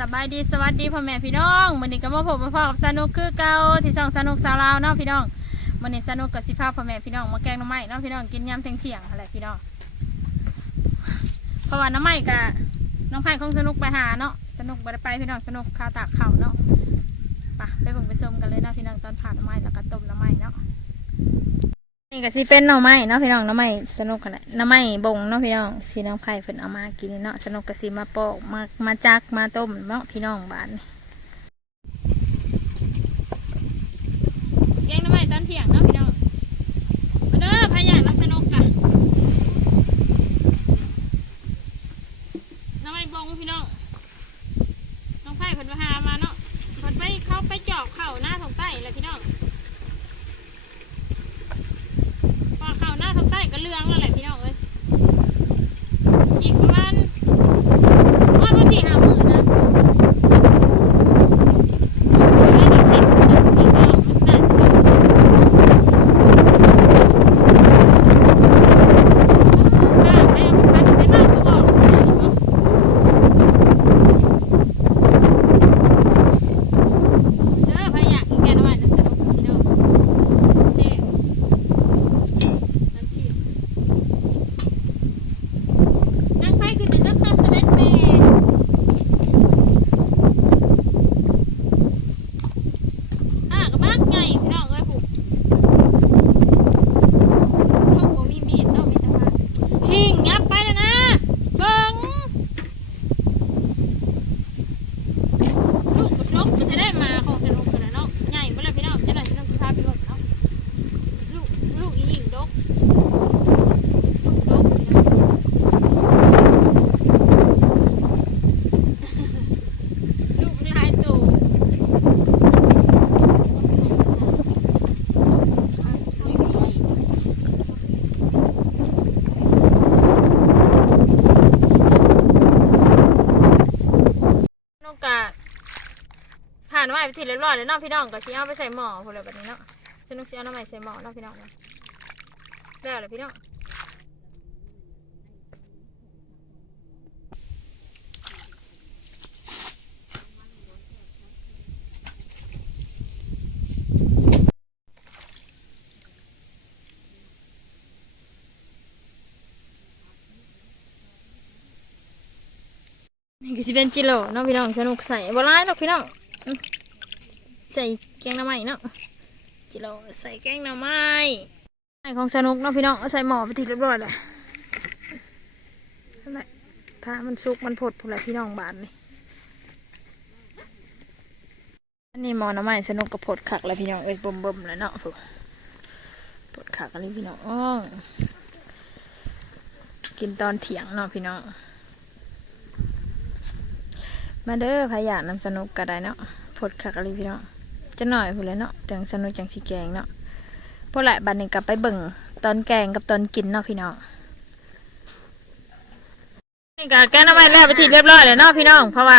สบายดีสวัสดีพ่อแม่พี่น้องวันนี้ก็มาพบมาพอกับสนุกคือเก่าที่ช่องสนุกสาวลาวเนาะพี่น้องวันนี้สนุกกับสิภาพพ่อแม่พี่น้องมาแกงน้ำไม้เนาะพี่น้องกินยำเที่ยงอะไรพี่น้องเพราะว่าน้ำไม้กับน้องไผ่ของสนุกไปหาเนาะสนุกไปไปพี่น้องสนุกคาตากเข่าเนาะไปไปเบิ่งไปชมกันเลยเนาะพี่น้องตอนผ่านน้ำไม้แล้วก็ต้มน้ำไม้เนาะ นี่ก็สิเป็นหน่อไม้เนาะพี่น้องหน่อไม้สนุกขนาดน้ำไม้บงเนาะพี่น้องสีน้ำไข่เพิ่นเอามากินเนาะสนุกก็สิมาปอกมามาจักมาต้มเนาะพี่น้องบ้านนี่แกงหน่อไม้ตอนเที่ยงเนาะพี่น้องมาเด้อพายานรับสนุกกันหน่อไม้บงพี่น้องน้องไผ่เพิ่นมาหามาเนาะเพิ่นไปเข้าไปจอบเข้าหน้าทางใต้เลยพี่น้อง พอเข้าหน้าทางใต้ก็เลืองแล้วแหละพี่น้องเอ้ย อีกประมาณว่าว่าสี่ห้าหมื่นนะเออพยายามแกนว่าจะสนุกพี่น้องเช่ น้ำชีพนั่งไพ่คือจะนั่งข้าเสด็จแม่อะก็มากไงพี่น้องเอ้ยผูกลูกบ่มีมีดเนาะมีแต่ว่าหิ่งยับไปแล้วนะเบิ่งลูกกับนกมันจะได้มาของสนุกกันนะเนาะใหญ่เมื่อไรพี่น้องจะได้พี่น้องสภาพพี่เบิ่งเนาะลูกลูกอีหิ่งดก ลูกลูกมันหลายตัวนกกา ผ่านไม้ไปทีเรียบร้อยแล้วเนาะพี่น้องก็ชี้เอาไปใส่หม้อพวกเราแบบนี้เนาะฉันต้องชี้เอาน้ำใหม่ใส่หม้อเนาะพี่น้อง เนาะแล้วพี่น้องนี่ก็จะเป็นจิโร่เนาะพี่น้องสนุกใส่บร้ายหรอกพี่น้องใส่แกงหน้ำไม้เนาะจิโร่ใส่แกงหน้ำไม้ ไอของสนุกเนาะพี่น้องใส่หม้อไปทีเรียบร้อยเลยนั่นแหละถ้ามันสุกมันผดพอแหละพี่น้องบานนี่อันนี้หม้อน้ำไม้สนุกกับผดขักแล้วพี่น้องเอ้ยบ่มๆแล้วเนาะผูผดขักอะไรพี่น้องอ้องกินตอนเถียงเนาะพี่น้องมาเด้อพายานนำสนุกก็ได้เนาะพดคักอะไรพี่เนาะจะหน่อยพูดเลยเนาะจังสนุกจังสีแกงเนาะ พวกแหละบัดนี้กลับไปเบิ่งตอนแกงกับตอนกินเนาะพี่น้องนี่ก็แกงน้ำมันแล้วไปทีเรียบร้อยแล้วเนาะพี่น้อง เพราะว่า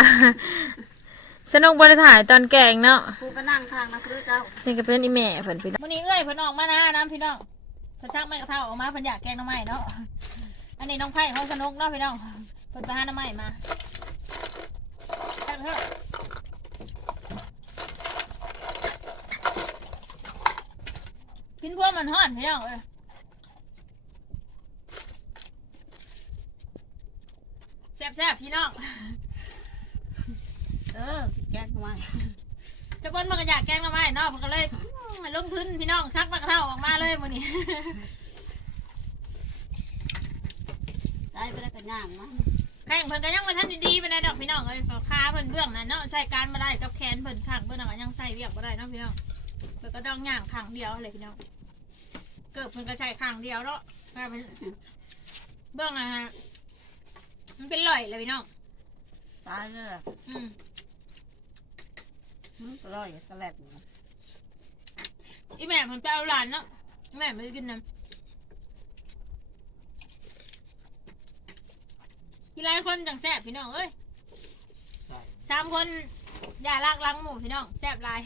สนุกบริถ่ายตอนแกงเนาะกูก็นั่งทางนะคือเจ้านี่ก็เป็นอีแม่เพิ่นพี่น้องมื้อนี้เอ้ยเพิ่นออกมานะน้ำพี่น้องเพิ่นซักไม้กระเทาออกมาเพิ่นอยากแกงน้ำไม้เนาะอันนี้น้องไผ่ของสนุกเนาะพี่น้องเพิ่นไปหาน้ำไม้มาจัดเถอะ กินพ วกมันห่อนพี่น้องเอ้ยแซ่บๆพี่น้อง เออแกงทำไมจะบนมากระยากแกงละไม้เนาะมันก็เลยอืมลงทุนพี่น้องชักมากระเท่าออกมาเลยมื้อนี้ ได้ไปแล้วก็ย่างมาแข่งเพิ่นก็ยังมาทันดีๆไปเลยดอกพี่น้องเอ้ยขาเพิ่นเบื้องนั้นเนาะใช้การมาได้กับแขนเพิ่นข้างเบื้องนั้นก็ยังใส่เวียกบ่ได้เนาะพี่น้องเพิ่นก็ต้องย่างข้างเดียวเลยพี่น้อง กิดเพิ่นก็ใช้ข้างเดียวเนาะแต่มันเบื้องนะฮะมันเป็นรอยเลยพี่น้องตายเลยล่ะอืมมันก็ร่อยสลัดอยู่อีแม่มันไปเอาหลานเนาะแม่ไม่ได้กินน้ำกี่หลายคนจังแซ่บพี่น้องเอ้ยสามคนอย่าลากลังหมูพี่น้องแซ่บหลาย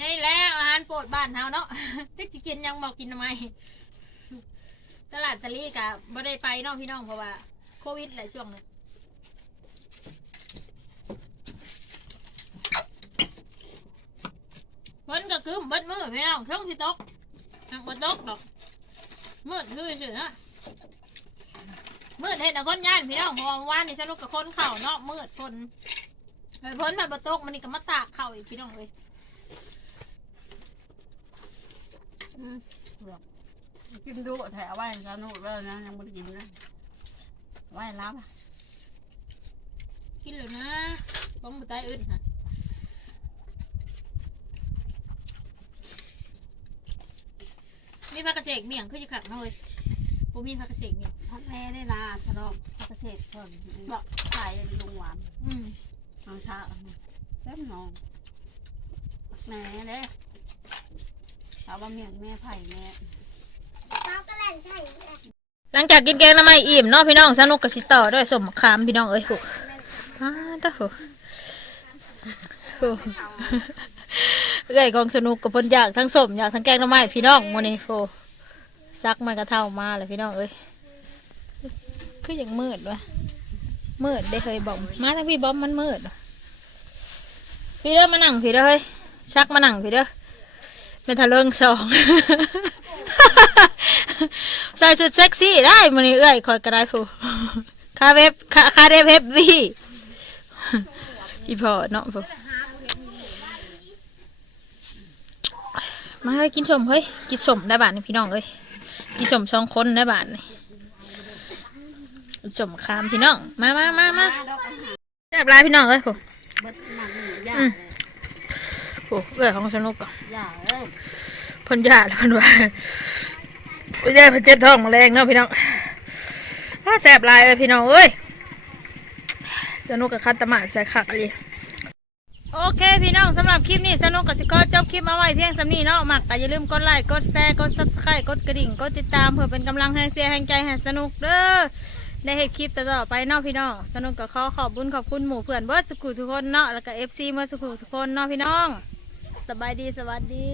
นี่แหล้วอาหาร โปรดบ้านเฮาเนาะจะกินยังบอกกินทำไมตลาดตะลี่กะบ่ได้ไปเนาะพี่น้องเพราะว่า โควิดหลายช่วงเลยฝนก็กึ้มเบิดมือพี่น้องช่วงที่ตกทางบ่ตกดอกมืดคือสินะมืดเห็นแต่คนย่านพี่น้องเพราะว่าวานนี่สนุกกับคนเข่าเนาะมืดฝนไปพ้นมาบ่ตกมันนี่ก็มาตากเข่าอีกพี่น้องเลยอืม กินดูแถวไว้สนุกเลยนะยังไม่ได้กินนะไว้รับอะกินเลยนะต้องมาตายอึดฮะมีผักกระเฉกเมี่ยงคือจะขัดเนาะเลยผมมีผักกระเฉกเมี่ยงพักแน่ได้นาฉลองพักเกษตรคนบอกขายลุงหวานอืมน้องชาเส้นน้องพักแน่เด้ ชาบ้านเมียงแม่ไผ่แม่หลังจากกินแกงน้ำไมอิ่มเนาะพี่น้องสนุกกับสิต่อด้วยสมมะขามพี่น้องเอ้ยโหอาตาโหโหเอ้ยของสนุกกับเพิ่นอยากทั้งสมอยากทั้งแกงน้ำไมพี่น้องมื้อนี้โหซักมันกระเท่ามาเลยพี่น้องเอ้ยคืออย่างมืดวะมืดได้เคยบอกมาทั้งพี่บอมมันมืดพี่เด้อมานั่งพี่เด้อเฮ้ยชักมานั่งพี่เด้อ เป็นทะเลิงสอง ใส่ชุดเซ็กซี่ได้มันนี้เอ้อยคอยกระไรผู้คาเว็บคาคาเดฟเฮฟวี่อีพอเนาะผู้มาเฮ้ยกินสมเฮ้ยกินสมได้บาทนี่พี่น้องเอ้ยกินสมสองคนได้บาทนี่สมคามพี่น้อง มามามามาแซ่บหลายพี่น้องเอ้ยผู้ บิดหนังหย่าผู้เอ้อยของสนุกก่อนหย่าเอ้ยเพ่นยาแล้วเพ่นว่าอุ้ยยายเพ่นเจ็บท้องแรงเนาะพี่น้องถ้าแสบหลายเลยพี่น้องเอ้ยสนุกกับคัตตะหมากใส่ขักเลยโอเคพี่น้องสำหรับคลิปนี้สนุกกับสิขอจบคลิปมาไว้เพียงสำนี้เนาะมักก็อย่าลืมกดไลค์กดแชร์กดซับสไครต์กดกระดิ่งกดติดตามเพื่อเป็นกำลังให้เสียแห่งใจให้สนุกเด้อได้เห็นคลิปต่อๆไปเนาะพี่น้องสนุกกับขอขอบบุญขอบคุณหมู่เพื่อนเบิร์ดสุขุทุกคนเนาะแล้วก็เอฟซีเมื่อสุขุทุกคนเนาะพี่น้องส บายดีสวัสดี